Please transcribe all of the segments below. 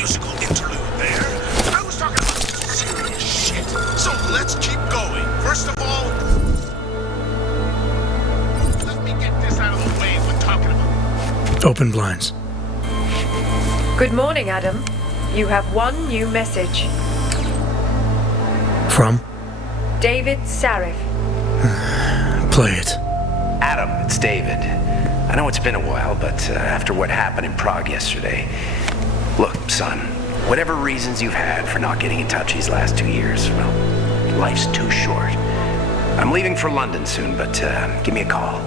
musical interlude there. I was talking about serious shit. So let's keep going. First of all, let me get this out of the way we're talking about. Open blinds. Good morning, Adam. You have one new message. From? David Sarif. Play it. Adam, it's David. I know it's been a while, but after what happened in Prague yesterday... Look, son, whatever reasons you've had for not getting in touch these last 2 years, well, life's too short. I'm leaving for London soon, but give me a call.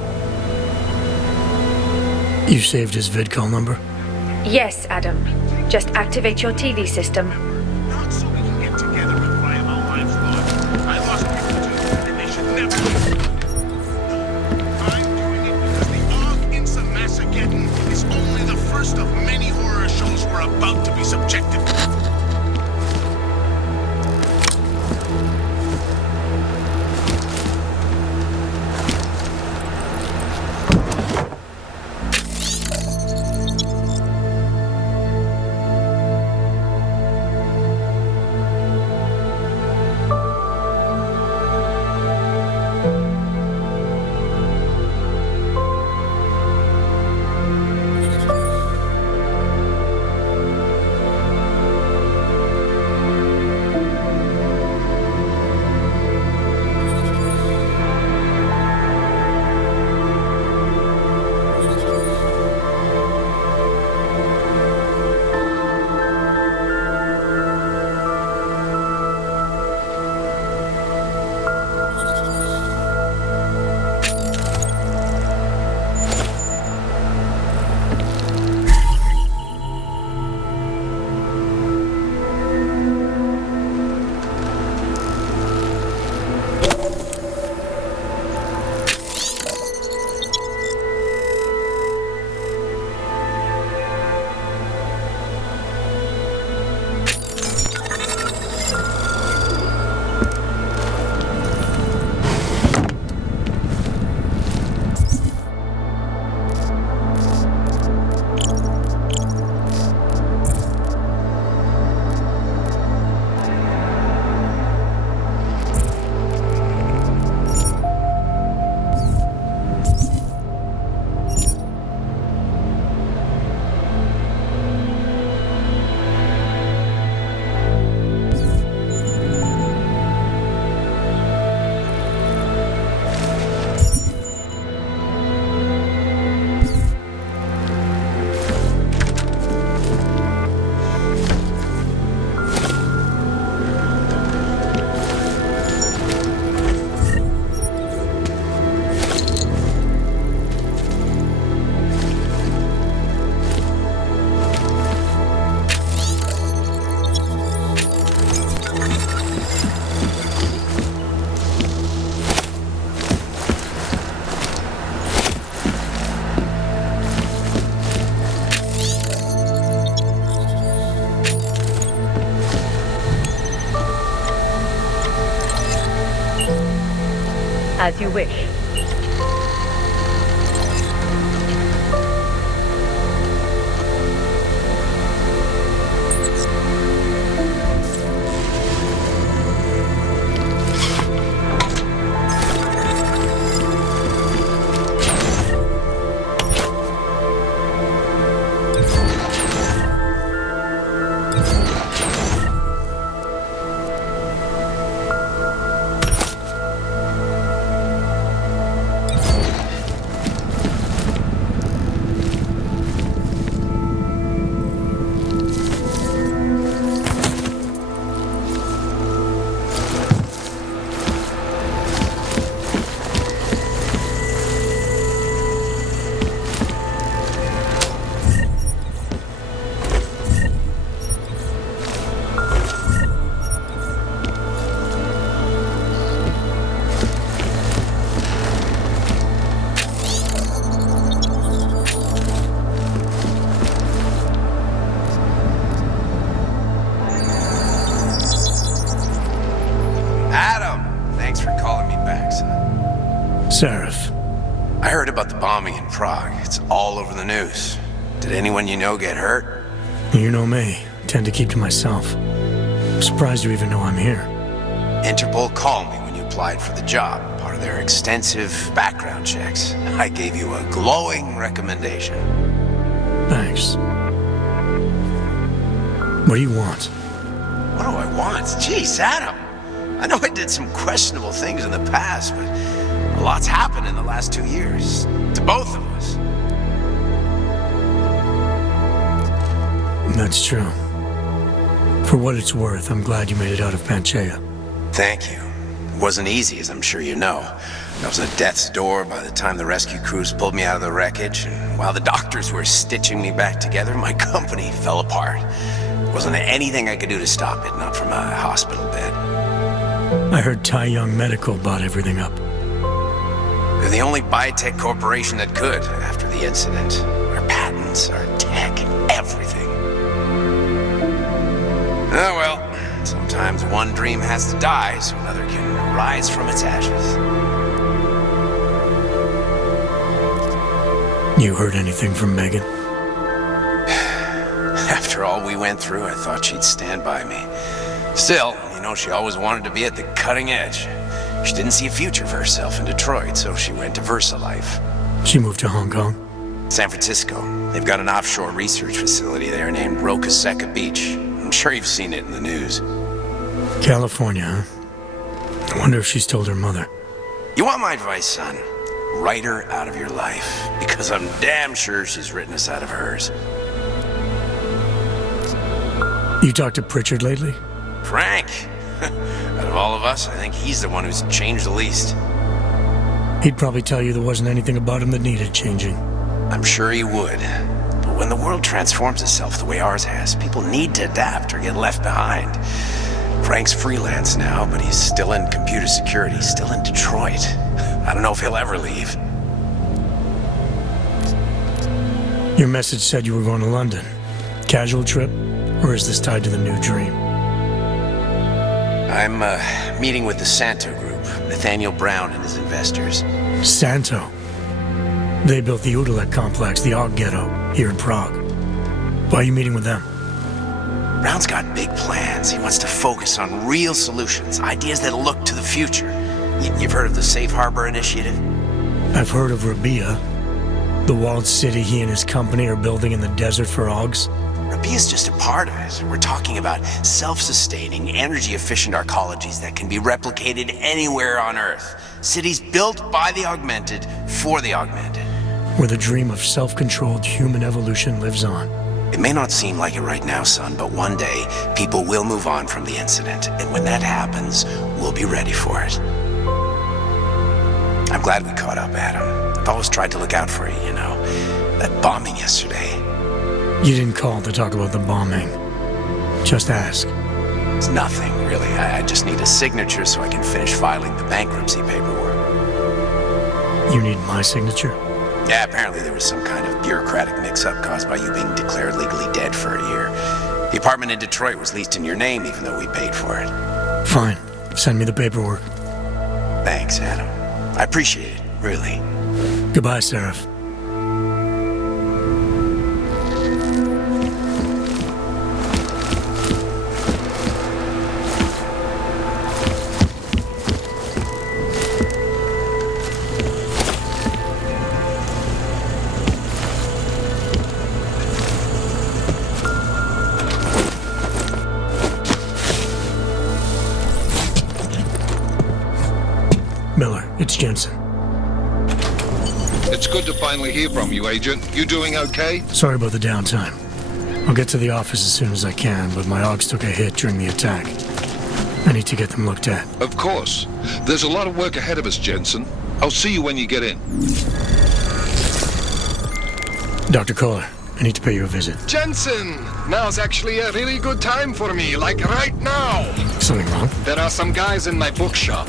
You saved his vid call number? Yes, Adam. Just activate your TV system. Not so we can get together and cry about lives lost. I lost people too, and they should never be. I'm doing it because the Og Insa Massageddon is only the first of many horror shows we're about to be subjected to. As you wish. Sarif. I heard about the bombing in Prague. It's all over the news. Did anyone you know get hurt? You know me. tend to keep to myself. I'm surprised you even know I'm here. Interpol called me when you applied for the job, part of their extensive background checks. I gave you a glowing recommendation. Thanks. What do you want? What do I want? Jeez, Adam. I know I did some questionable things in the past, but a lot's happened in the last 2 years. To both of us. That's true. For what it's worth, I'm glad you made it out of Panchaea. Thank you. It wasn't easy, as I'm sure you know. I was at death's door by the time the rescue crews pulled me out of the wreckage, and while the doctors were stitching me back together, my company fell apart. There wasn't anything I could do to stop it, not from a hospital bed. I heard Tai Young Medical bought everything up. They're the only biotech corporation that could after the incident. Our patents, our tech, everything. Oh well, sometimes one dream has to die so another can rise from its ashes. You heard anything from Megan? After all we went through, I thought she'd stand by me. Still, you know, she always wanted to be at the cutting edge. She didn't see a future for herself in Detroit, so she went to VersaLife. She moved to Hong Kong? San Francisco. They've got an offshore research facility there named Rokaseca Beach. I'm sure you've seen it in the news. California, huh? I wonder if she's told her mother. You want my advice, son? Write her out of your life, because I'm damn sure she's written us out of hers. You talked to Pritchard lately? Frank! Out of all of us, I think he's the one who's changed the least. He'd probably tell you there wasn't anything about him that needed changing. I'm sure he would. But when the world transforms itself the way ours has, people need to adapt or get left behind. Frank's freelance now, but he's still in computer security, still in Detroit. I don't know if he'll ever leave. Your message said you were going to London. Casual trip? Or is this tied to the new dream? I'm meeting with the Santo Group, Nathaniel Brown and his investors. Santo? They built the Udalek complex, the Og Ghetto, here in Prague. Why are you meeting with them? Brown's got big plans. He wants to focus on real solutions, ideas that look to the future. You've heard of the Safe Harbor Initiative? I've heard of Rabia, the walled city he and his company are building in the desert for Ogs. Rabia's just a part of it. We're talking about self-sustaining, energy-efficient arcologies that can be replicated anywhere on Earth. Cities built by the augmented, for the augmented. Where the dream of self-controlled human evolution lives on. It may not seem like it right now, son, but one day, people will move on from the incident. And when that happens, we'll be ready for it. I'm glad we caught up, Adam. I've always tried to look out for you, you know. That bombing yesterday. You didn't call to talk about the bombing. Just ask. It's nothing, really. I just need a signature so I can finish filing the bankruptcy paperwork. You need my signature? Yeah, apparently there was some kind of bureaucratic mix-up caused by you being declared legally dead for a year. The apartment in Detroit was leased in your name, even though we paid for it. Fine. Send me the paperwork. Thanks, Adam. I appreciate it, really. Goodbye, Seraph. Miller, it's Jensen. It's good to finally hear from you, Agent. You doing okay? Sorry about the downtime. I'll get to the office as soon as I can, but my Ogs took a hit during the attack. I need to get them looked at. Of course. There's a lot of work ahead of us, Jensen. I'll see you when you get in. Dr. Kohler, I need to pay you a visit. Jensen! Now's actually a really good time for me, like right now! Something wrong? There are some guys in my bookshop.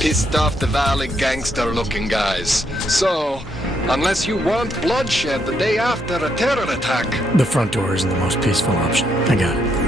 Pissed off the Valley gangster-looking guys. So, unless you want bloodshed the day after a terror attack... The front door isn't the most peaceful option. I got it.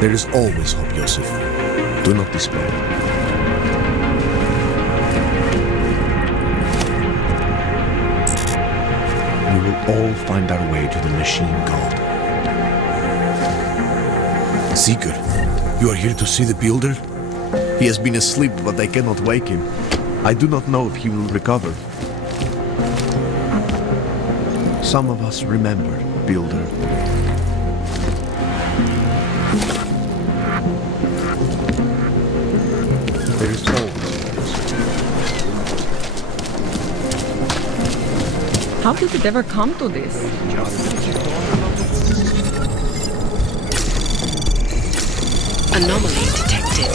There is always hope, Joseph. Do not despair. We will all find our way to the machine god. Seeker, you are here to see the builder? He has been asleep, but I cannot wake him. I do not know if he will recover. Some of us remember Builder. There is always How did it ever come to this? Anomaly detected.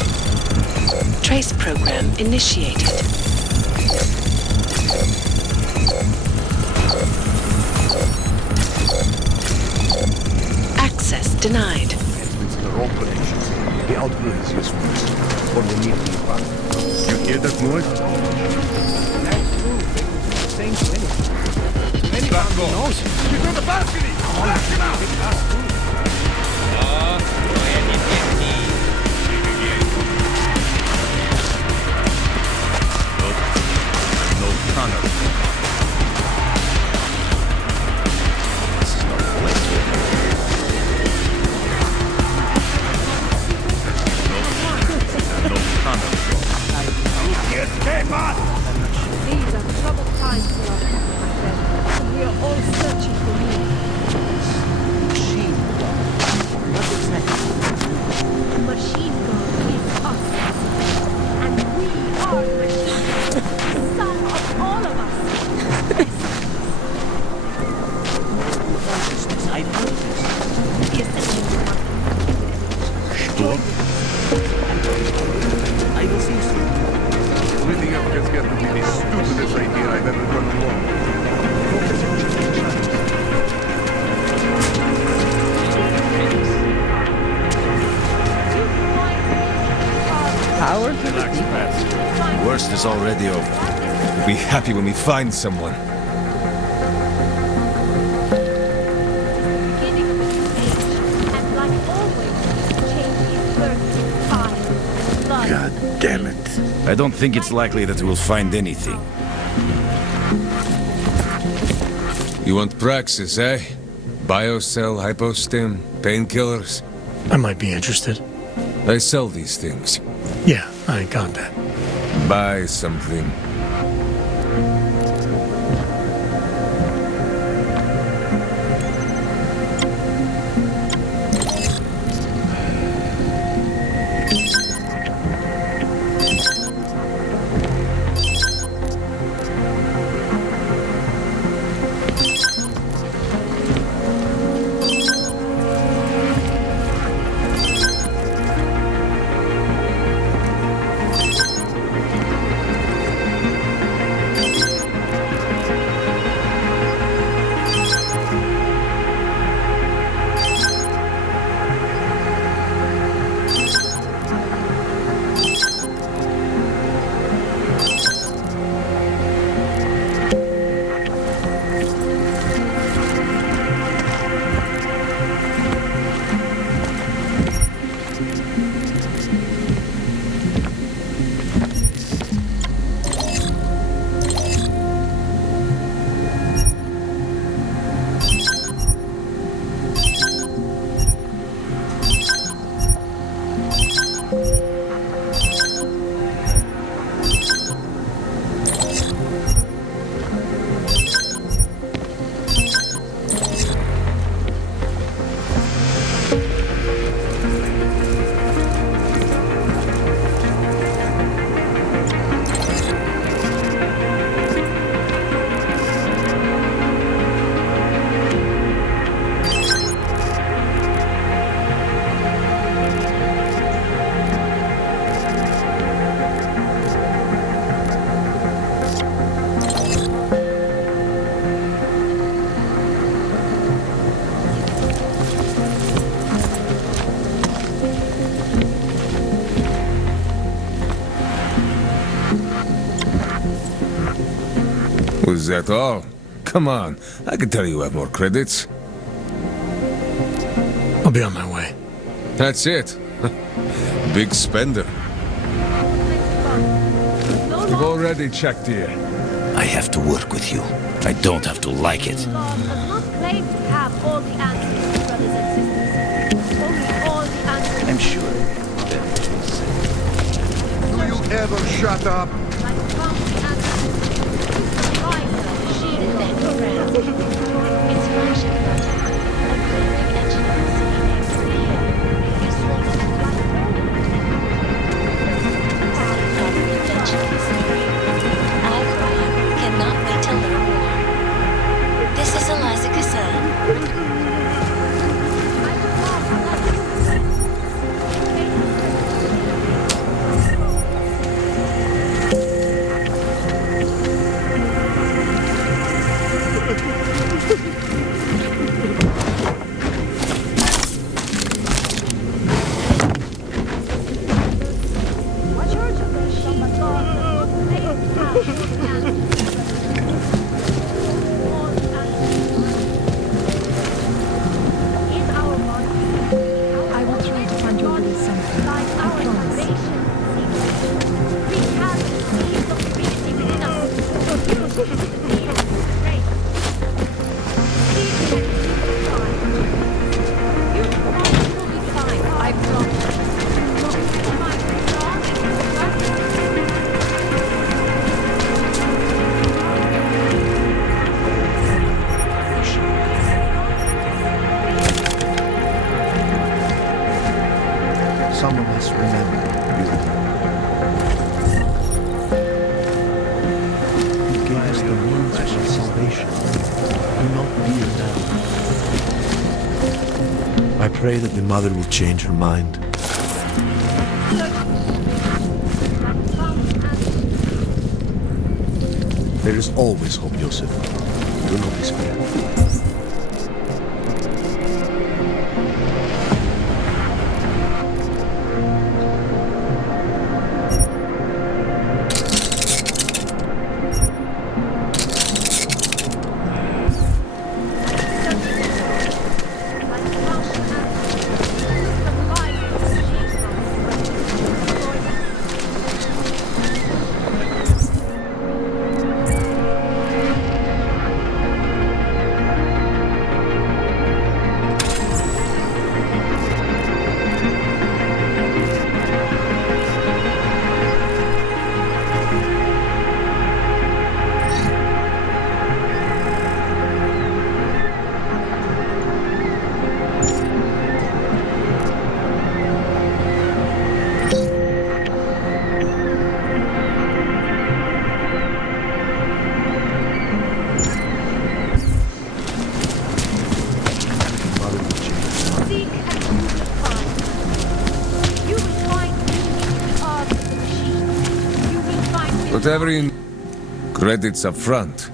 Trace program initiated. Access denied. The outbreak is useful for the need to find. You hear that noise? That's true. Same thing. Many knows. He's on the balcony! Blast him out! No tunnel. This is not a place to no tunnel. Escape us! These are troubled times for our people, my friend. We are all searching for you. Machine gun. What is that? The machine gun is us. And we are the machine gun. Some of all of us. Consciousness, I feel this. Yes, Sturm? I will see you soon. Living up has got to be the stupidest idea I've ever run along. Power to the Relax, people. Pats. Worst is already over. We'll be happy when we find someone. beginning of a new age. And like always, change is birth, time, blood. God damn it. I don't think it's likely that we'll find anything. You want praxis, eh? Biocell, hypostim, painkillers? I might be interested. I sell these things. Yeah, I got that. Buy something. Was that all? Come on, I can tell you have more credits. I'll be on my way. That's it. Big spender. You've already checked here. I have to work with you. I don't have to like it. Does not claim to have all the answers, brothers and sisters. Only all the answers. I'm sure. Do you ever shut up? Like found the answers. Rise, machine in the program. Its flagship project, observing engineers every year. This was cannot wait to learn more. This is Eliza Kassan. Some of us remember you gave us the means for salvation. Do not be now. I pray that the mother will change her mind. There is always hope, Joseph. Do not despair. Whatever you need. Credits up front.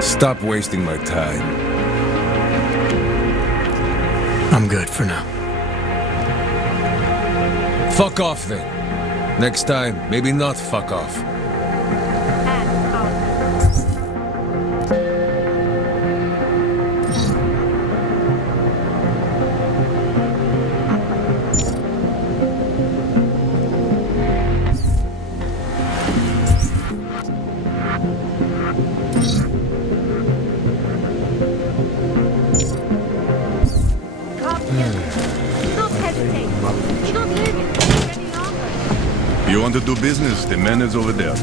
Stop wasting my time. I'm good for now. Fuck off then. Next time, maybe not fuck off. You want to do business? The man is over there.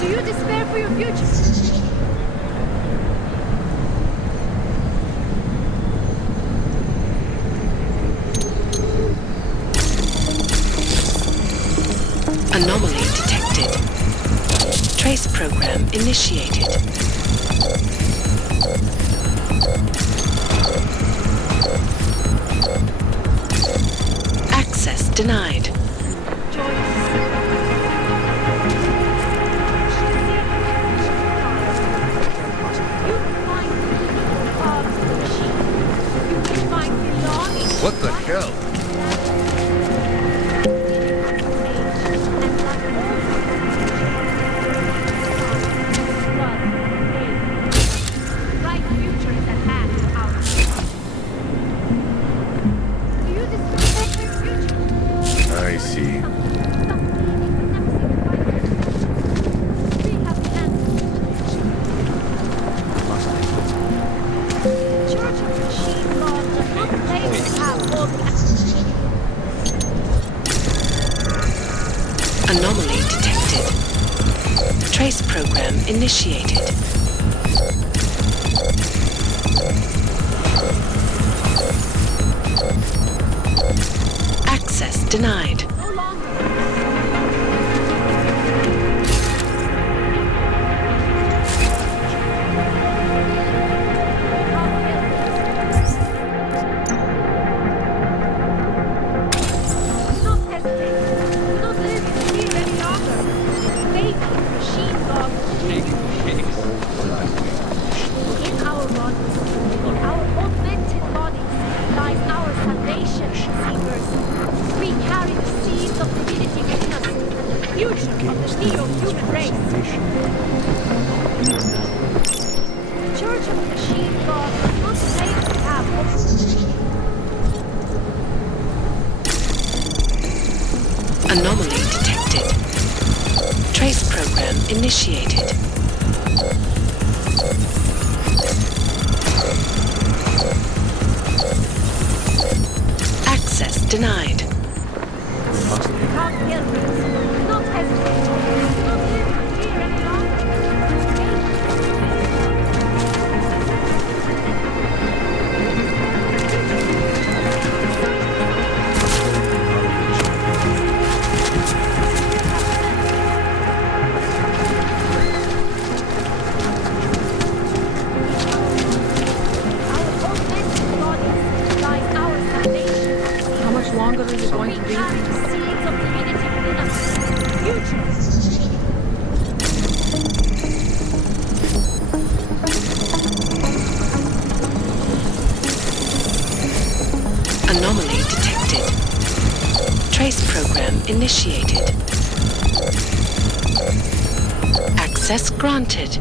Do you despair for your future? Anomaly detected. Trace program initiated. Access denied. What the hell? I see. Anomaly detected. Trace program initiated. Access denied. Anomaly detected. Trace program initiated. Access denied. How much longer is it going to be? Anomaly detected. Trace program initiated. Access granted.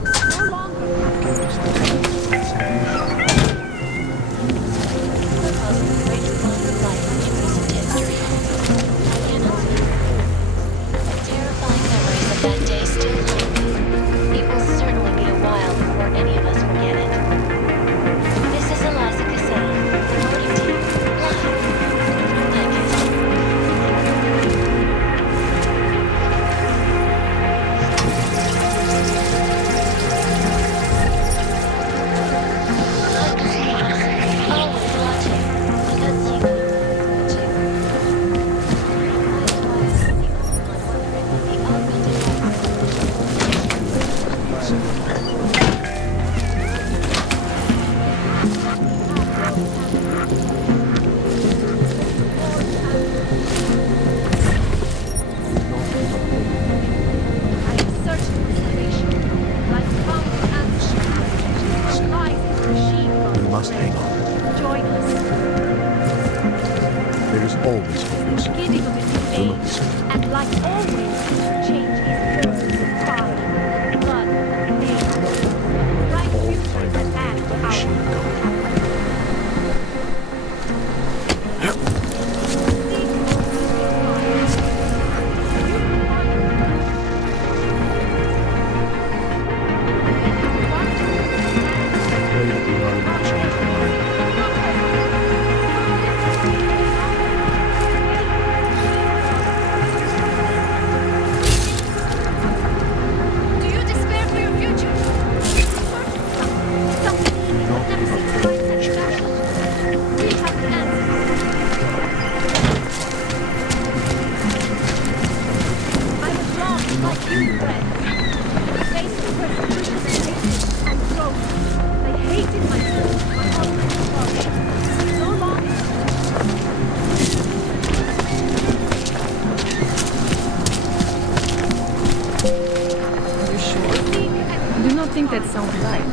sound right.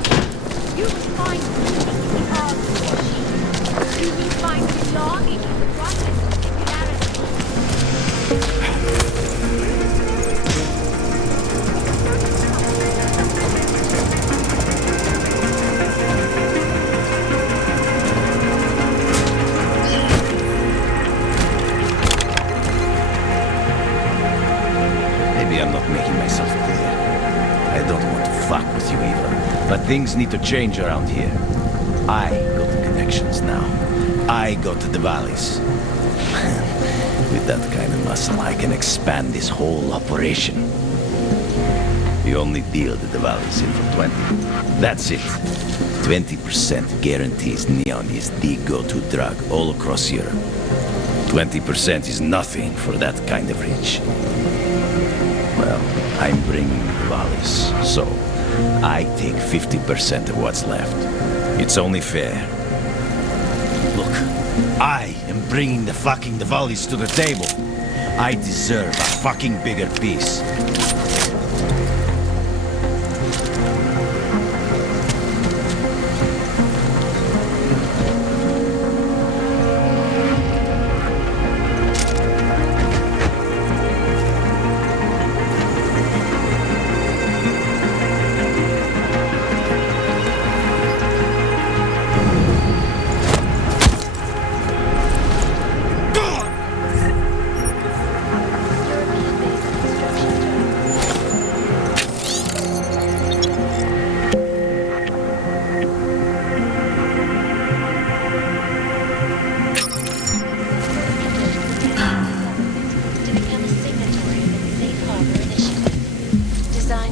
You will find meaning in the arms of the machine. You will find belonging in the process of singularity. Maybe I'm not making myself clear. I don't want to fuck with you, Eva. But things need to change around here. I got the connections now. I got the valleys. With that kind of muscle, I can expand this whole operation. We only deal the valleys in for 20. That's it. 20% guarantees neon is the go-to drug all across Europe. 20% is nothing for that kind of reach. Well, I'm bringing the valleys, so I take 50% of what's left. It's only fair. Look, I am bringing the valleys to the table. I deserve a fucking bigger piece.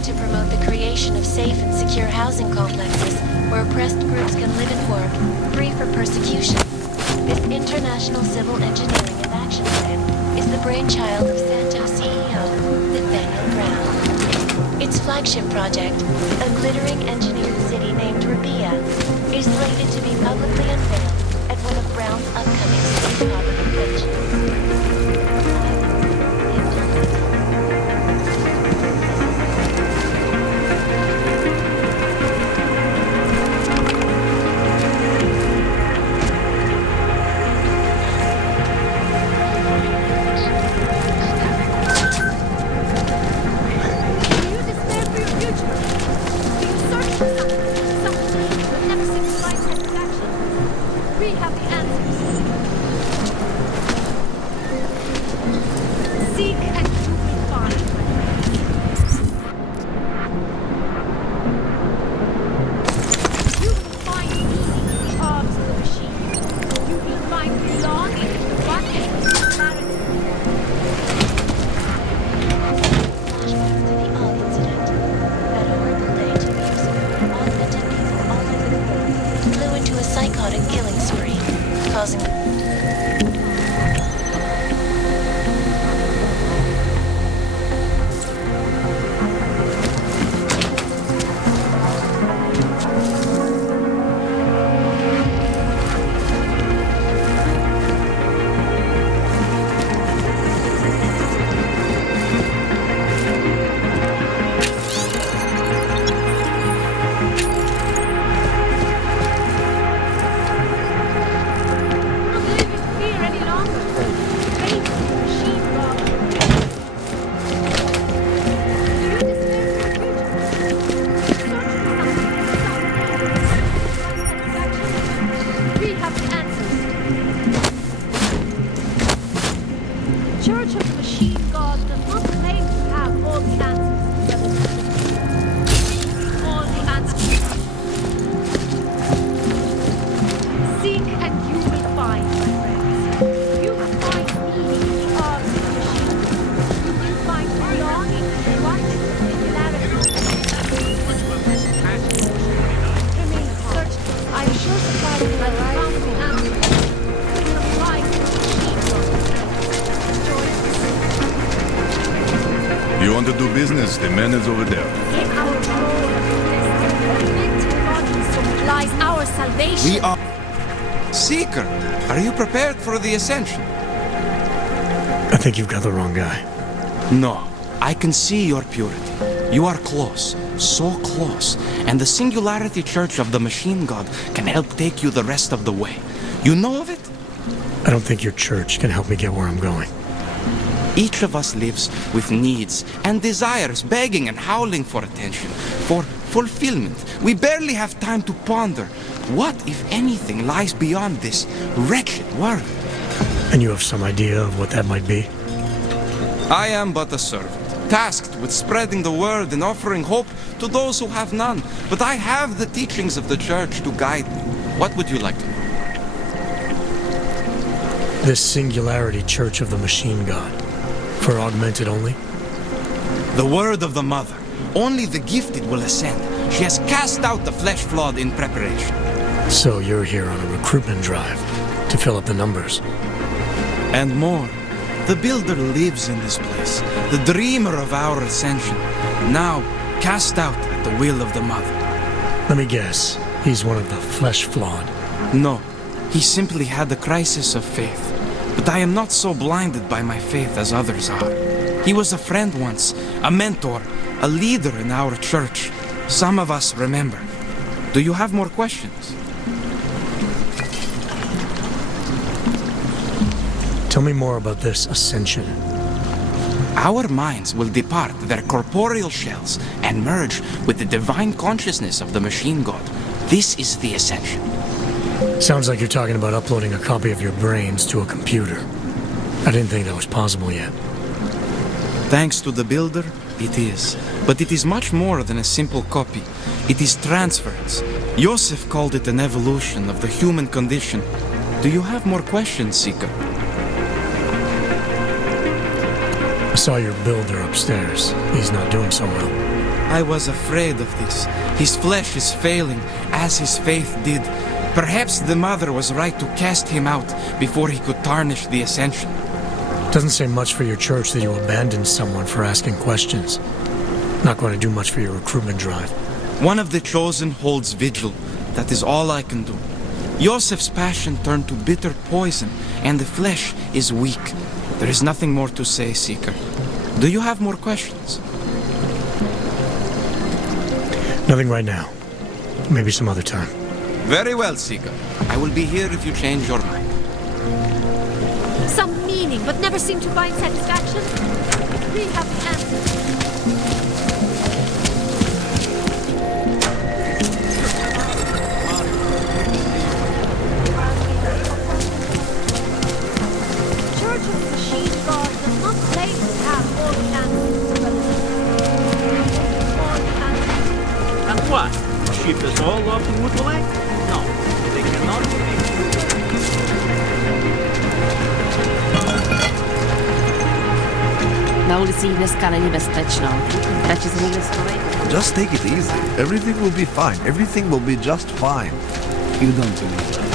To promote the creation of safe and secure housing complexes where oppressed groups can live and work, free from persecution. This international civil engineering and action plan is the brainchild of Santos CEO, Nathaniel Brown. Its flagship project, a glittering engineered city named Rabia, is slated to be publicly unveiled at one of Brown's upcoming Safe Harbor conventions. We have the answers. Seek and you will find. You will find meaning in the arms of the machine. You will find belonging in the oneness of singularity. Flashbacks to the Og incident. That horrible day 2 years ago, augmented people all over the world flew into a psychotic killing spree, causing Church of the Machine God does not claim to have all the answers. All the answers. Seek and you will find, my friends. You will find meaning in the arms of the machine. You will find belonging in the oneness of singularity. Remain searched. I am sure surprised that I found the answers. Supply to the machine God. You want to do business? The man is over there. In our role of connecting bodies lies our salvation. We are... Seeker, are you prepared for the ascension? I think you've got the wrong guy. No, I can see your purity. You are close. so close, and the Singularity Church of the Machine God can help take you the rest of the way. You know of it? I don't think your church can help me get where I'm going. Each of us lives with needs and desires, begging and howling for attention, for fulfillment. We barely have time to ponder what, if anything, lies beyond this wretched world. And you have some idea of what that might be? I am but a servant, tasked with spreading the word and offering hope to those who have none. But I have the teachings of the church to guide me. What would you like to know? This Singularity Church of the Machine God. For augmented only? The word of the Mother. Only the gifted will ascend. She has cast out the flesh-flawed in preparation. So you're here on a recruitment drive to fill up the numbers. And more. The Builder lives in this place, the dreamer of our ascension, now cast out at the will of the Mother. Let me guess, he's one of the flesh-flawed. No, he simply had a crisis of faith. But I am not so blinded by my faith as others are. He was a friend once, a mentor, a leader in our church. Some of us remember. Do you have more questions? Tell me more about this ascension. Our minds will depart their corporeal shells and merge with the divine consciousness of the Machine God. This is the ascension. Sounds like you're talking about uploading a copy of your brains to a computer. I didn't think that was possible yet. Thanks to the Builder, it is. But it is much more than a simple copy. It is transference. Joseph called it an evolution of the human condition. Do you have more questions, Seeker? I saw your Builder upstairs. He's not doing so well. I was afraid of this. His flesh is failing, as his faith did. Perhaps the Mother was right to cast him out before he could tarnish the ascension. Doesn't say much for your church that you abandoned someone for asking questions. Not going to do much for your recruitment drive. One of the chosen holds vigil. That is all I can do. Joseph's passion turned to bitter poison, and the flesh is weak. There is nothing more to say, Seeker. Do you have more questions? Nothing right now. Maybe some other time. Very well, Seeker. I will be here if you change your mind. Some meaning, but never seem to find satisfaction. We have the answer. Church of the Machine God does not claim to have all the answers, but all the answers. And what? Ship us all off to Woodlake? No, they cannot make Na ulici dneska není bezpečno. Radši se někde schovejte. Just take it easy. Everything will be fine. Everything will be just fine. You don't believe that.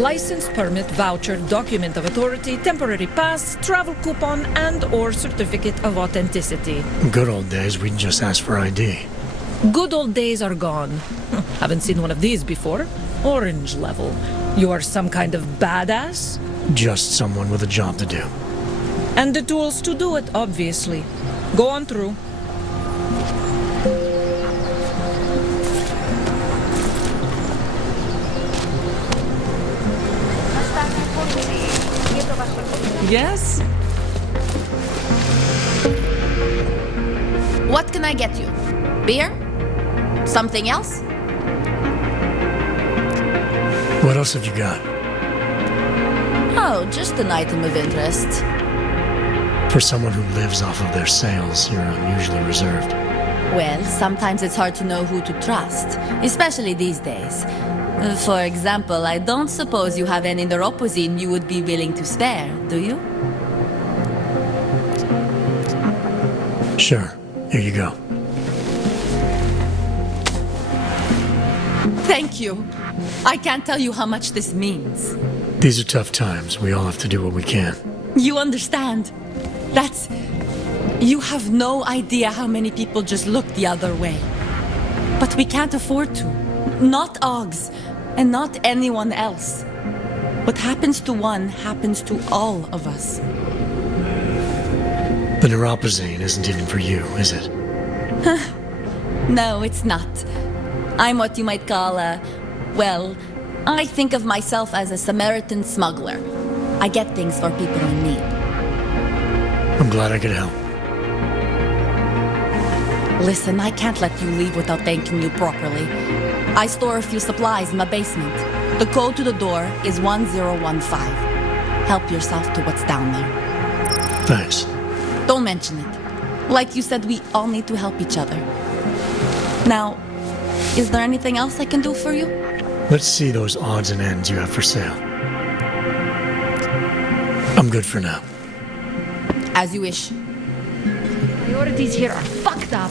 License, permit, voucher, document of authority, temporary pass, travel coupon, and/or certificate of authenticity. Good old days, we'd just ask for ID. Good old days are gone. Haven't seen one of these before. Orange level. You are some kind of badass? Just someone with a job to do. And the tools to do it, obviously. Go on through. Yes? What can I get you? Beer? Something else? What else have you got? Oh, just an item of interest. For someone who lives off of their sales, you're unusually reserved. Well, sometimes it's hard to know who to trust, especially these days. For example, I don't suppose you have any neuropozyne you would be willing to spare, do you? Sure. Here you go. Thank you. I can't tell you how much this means. These are tough times. We all have to do what we can. You understand? That's... You have no idea how many people just look the other way. But we can't afford to. Not Oggs, and not anyone else. What happens to one happens to all of us. The neuropozyne isn't even for you, is it? No, it's not. I'm what you might call well, I think of myself as a Samaritan smuggler. I get things for people in need. I'm glad I could help. Listen, I can't let you leave without thanking you properly. I store a few supplies in the basement. The code to the door is 1015. Help yourself to what's down there. Thanks. Don't mention it. Like you said, we all need to help each other. Now, is there anything else I can do for you? Let's see those odds and ends you have for sale. I'm good for now. As you wish. Priorities here are fucked up.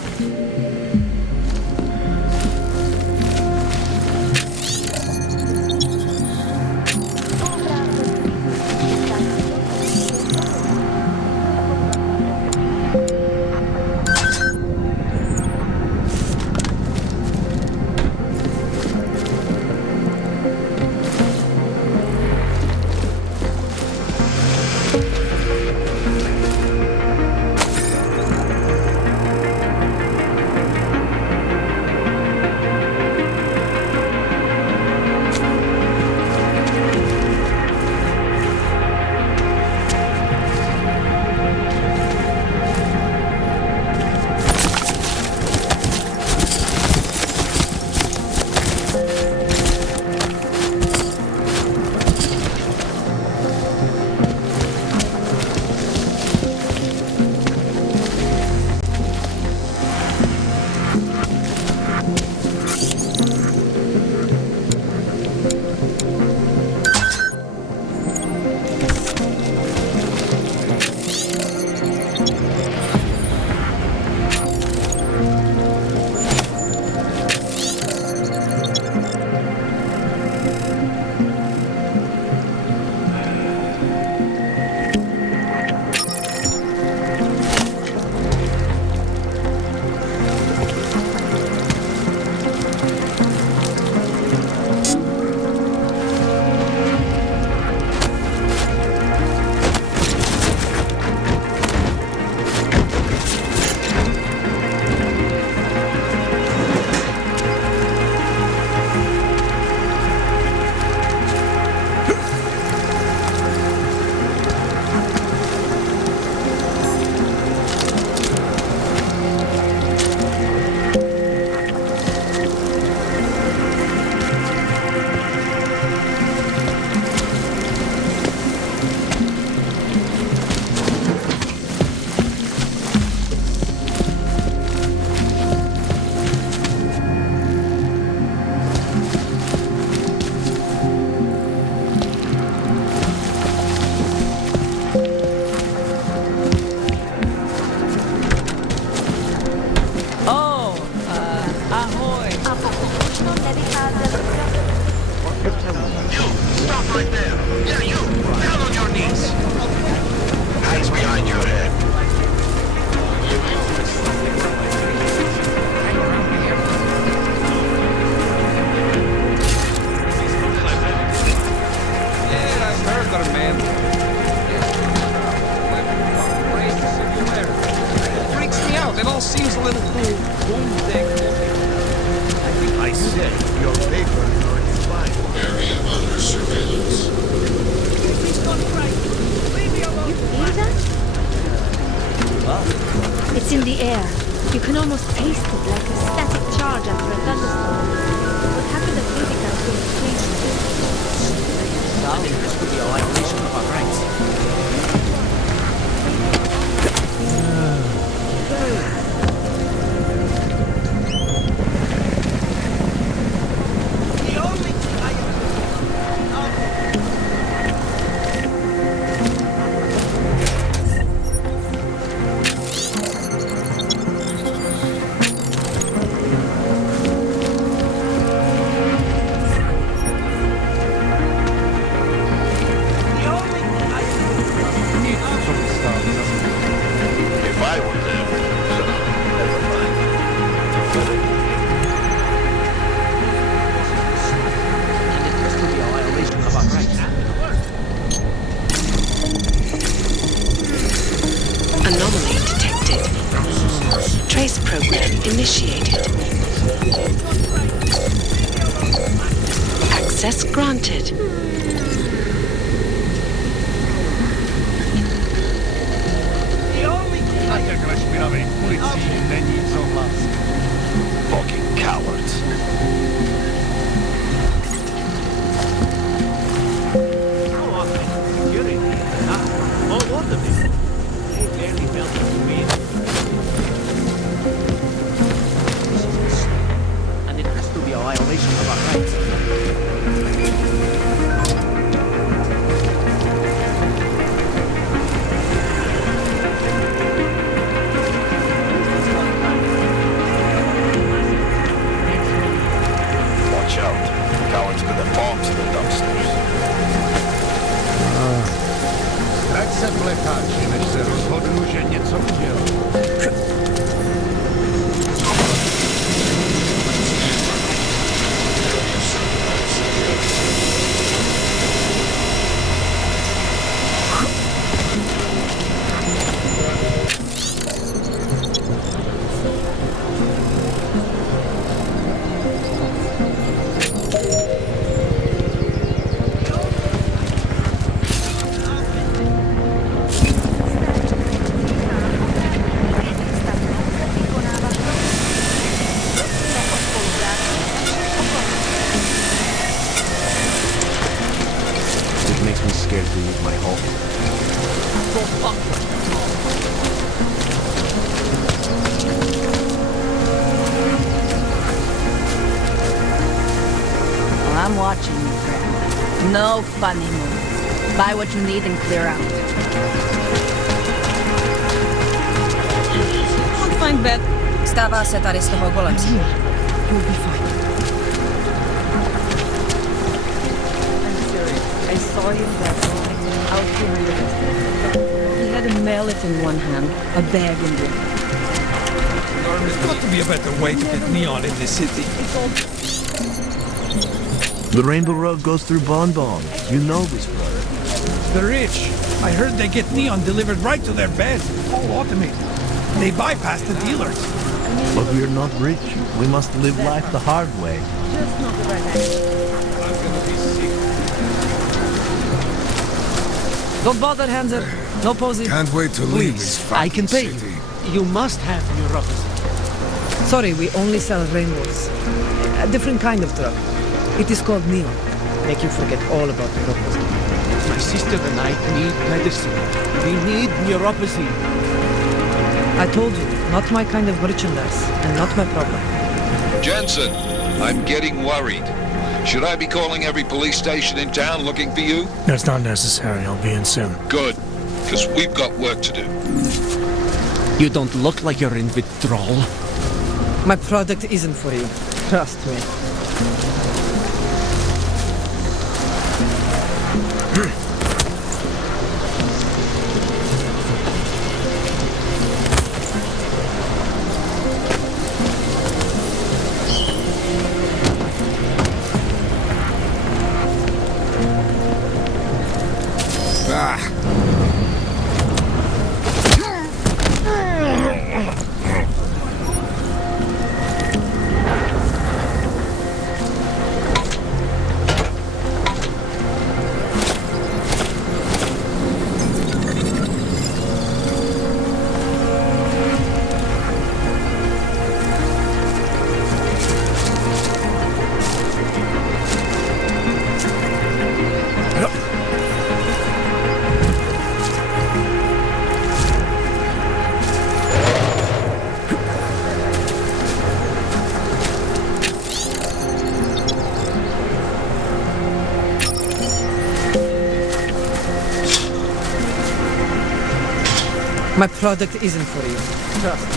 Access granted. Fucking cowards. And it has to be a violation of our rights. Watch out. Cowards could have bombs in the dumpsters. Tak se pletáči, než se rozhodnu, že něco udělám. It makes me scared to leave my home. Well, I'm watching you, friend. No funny moves. Buy what you need and clear out. Won't find bed. Stává se tady z toho golem. You'll be fine. I'm serious. I saw him that morning out behind the restaurant. He had a mallet in one hand, a bag in the other. There's got to be a better way to get neon in this city. The Rainbow Road goes through Bonbon. You know this, brother. The rich. I heard they get neon delivered right to their bed. All automated. They bypass the dealers. But we're not rich. We must live life the hard way. Just not the right angle. I'm gonna be sick. Don't bother, Hanser. No posing. Can't wait to leave this I can pay fucking city. you. You must have neuropathy. Sorry, we only sell rainbows. A different kind of drug. It is called neon. Make you forget all about neuropathy. My sister and I need medicine. We need neuropathy. I told you, not my kind of merchandise, and not my problem. Jensen, I'm getting worried. Should I be calling every police station in town looking for you? That's not necessary. I'll be in soon. Good, because we've got work to do. You don't look like you're in withdrawal. My product isn't for you. Trust me. My product isn't for you. Trust me.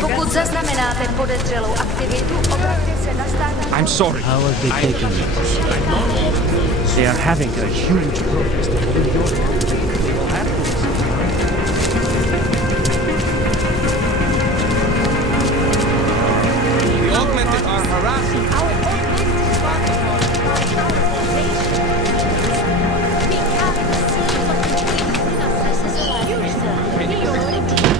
Pokud zaznamenáte podezřelou aktivitu, obraťte se na státní... I'm sorry. How are they taking it? They are having a huge protest over your property. They will have to listen. The augmented are harassing. Our augmented we carry the seeds of the dream within us. This is Eliza. Reporting to you.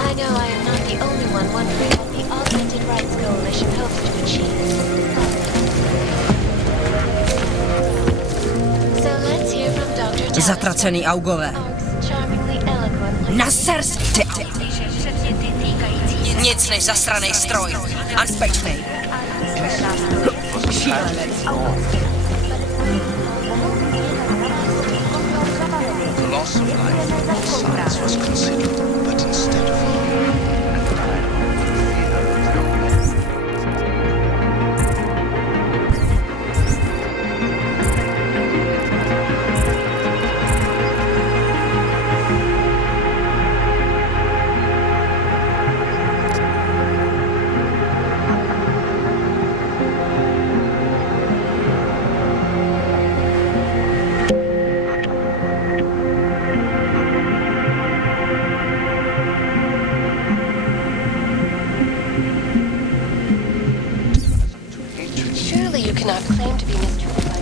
I know I am not the only one wondering what the Augmented Rights Coalition hopes to achieve. So let's hear from Dr. Zatracený augové. Charmingly eloquent. Na ser se, ty. Nic než zasranej stroj. A bezpečnej. The loss of life on both sides was considerable, but instead of surely you cannot claim to be mistreated by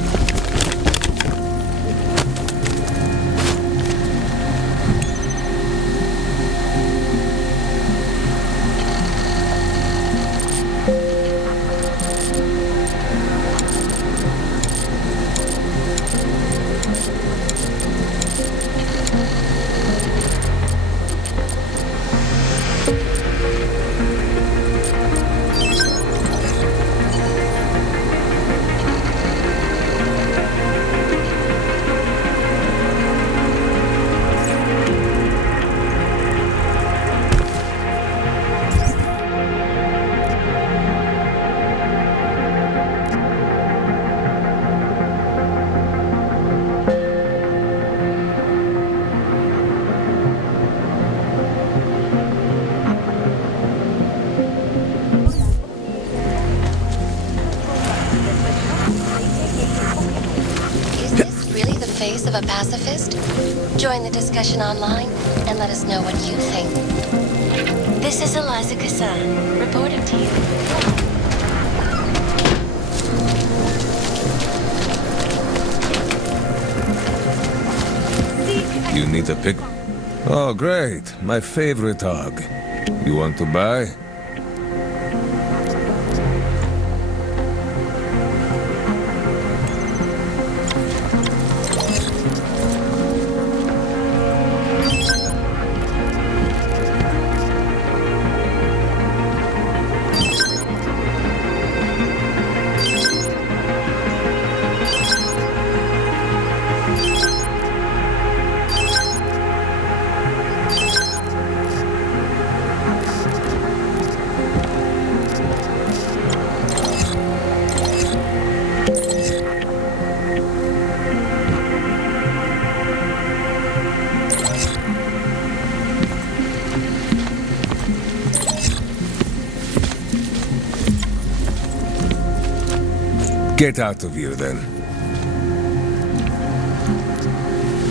face of a pacifist? Join the discussion online and let us know what you think. This is Eliza Kassan, reporting to you. You need a pick? Oh, great. My favorite hog. You want to buy? Get out of here, then.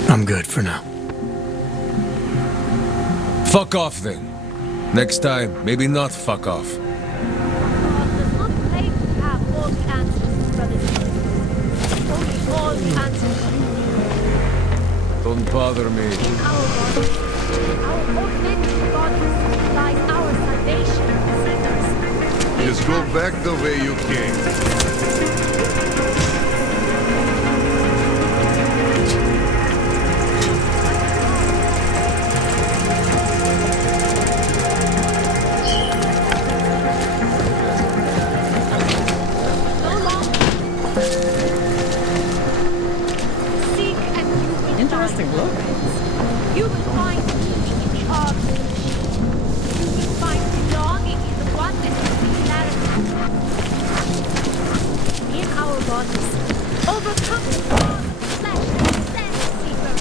I'm good for now. Fuck off, then. Next time, maybe not fuck off. does not claim to have all the answers, brothers and sisters. Only all the answers are here. Don't bother me. In our bodies, our augmented bodies, lies our salvation, sinners. Just go back the way you came. Interesting look. You will find meaning in the arms of the machine. You will find belonging in the oneness of singularity. Overcome the dark flesh and sense, Seeker.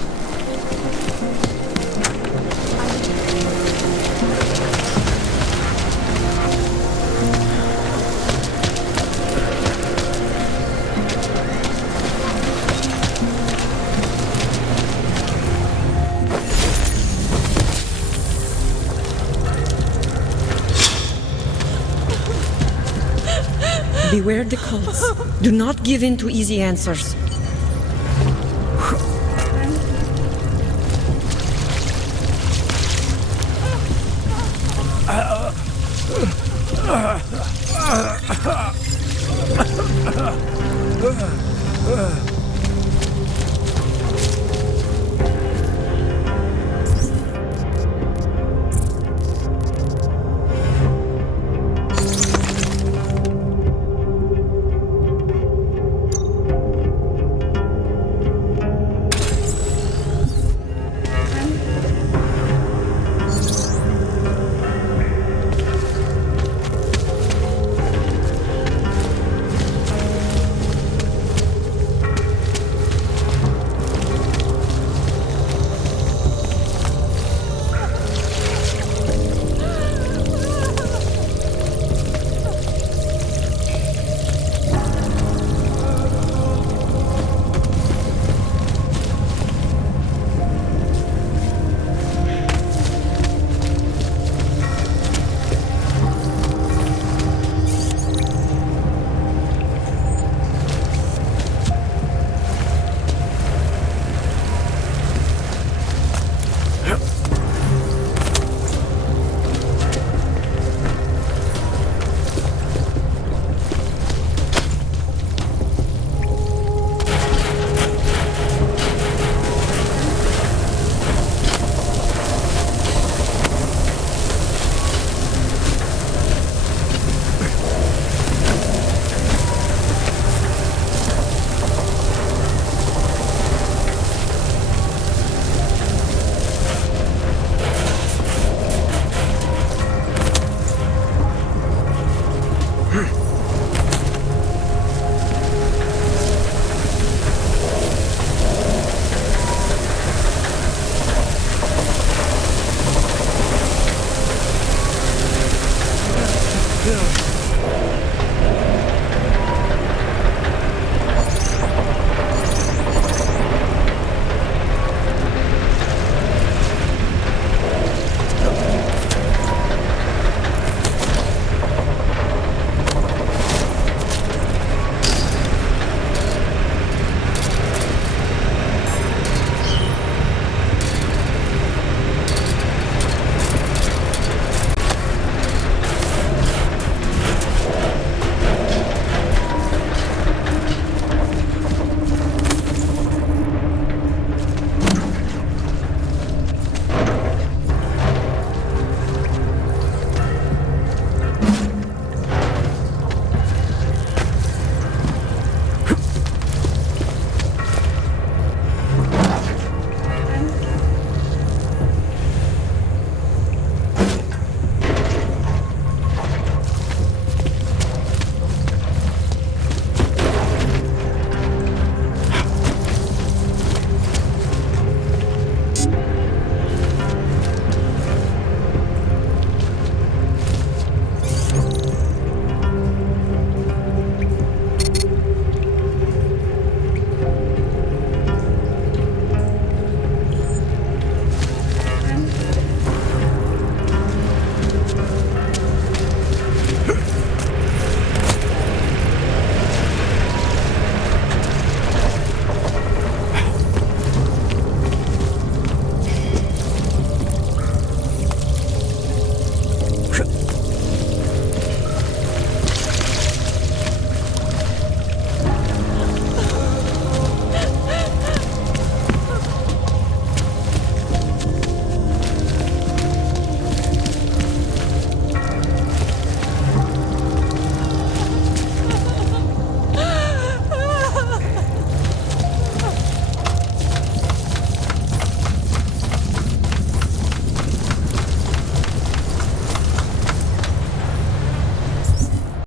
Beware the cults. Do not give in to easy answers.